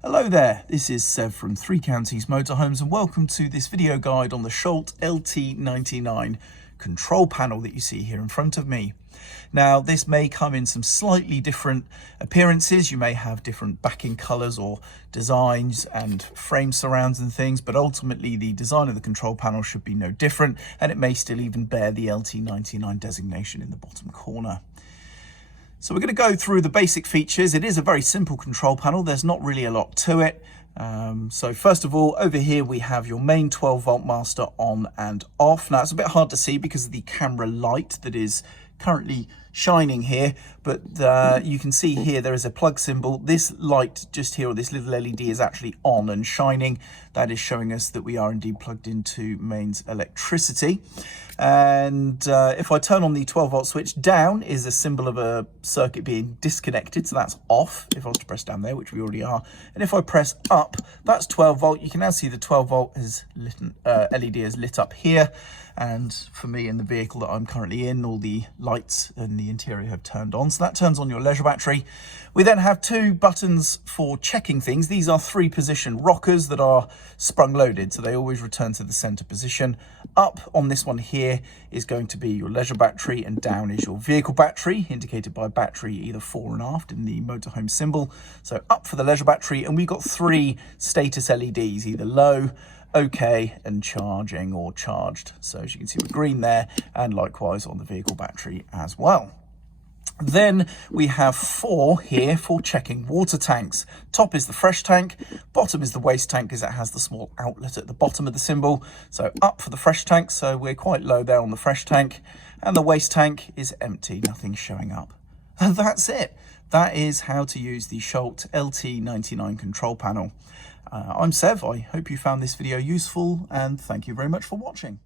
Hello there, this is Sev from Three Counties Motorhomes and welcome to this video guide on the Schaudt LT99 control panel that you see here in front of me. Now this may come in some slightly different appearances. You may have different backing colours or designs and frame surrounds and things, but ultimately the design of the control panel should be no different, and it may still even bear the LT99 designation in the bottom corner. So we're going to go through the basic features. It is a very simple control panel. There's not really a lot to it. So first of all, over here we have your main 12-volt master on and off. Now it's a bit hard to see because of the camera light that is currently shining here, but you can see here there is a plug symbol. This light just here, or this little LED, is actually on and shining. That is showing us that we are indeed plugged into mains electricity. And if I turn on the 12-volt switch, down is a symbol of a circuit being disconnected, so that's off if I was to press down there, which we already are. And if I press up, that's 12-volt. You can now see the 12-volt is lit, LED is lit up here. And for me, in the vehicle that I'm currently in, all the lights in the interior have turned on. So that turns on your leisure battery. We then have two buttons for checking things. These are 3-position rockers that are sprung loaded, so they always return to the center position. Up on this one here is going to be your leisure battery, and down is your vehicle battery, indicated by battery either fore and aft in the motorhome symbol. So up for the leisure battery, and we've got 3 status LEDs, either low, okay, and charging or charged. So as you can see, we're green there, and likewise on the vehicle battery as well. Then we have 4 here for checking water tanks. Top is the fresh tank, bottom is the waste tank, because it has the small outlet at the bottom of the symbol. So up for the fresh tank, so we're quite low there on the fresh tank, and the waste tank is empty, nothing showing up. And that's it. That is how to use the Schaudt LT99 control panel. I'm Sev. I hope you found this video useful, and thank you very much for watching.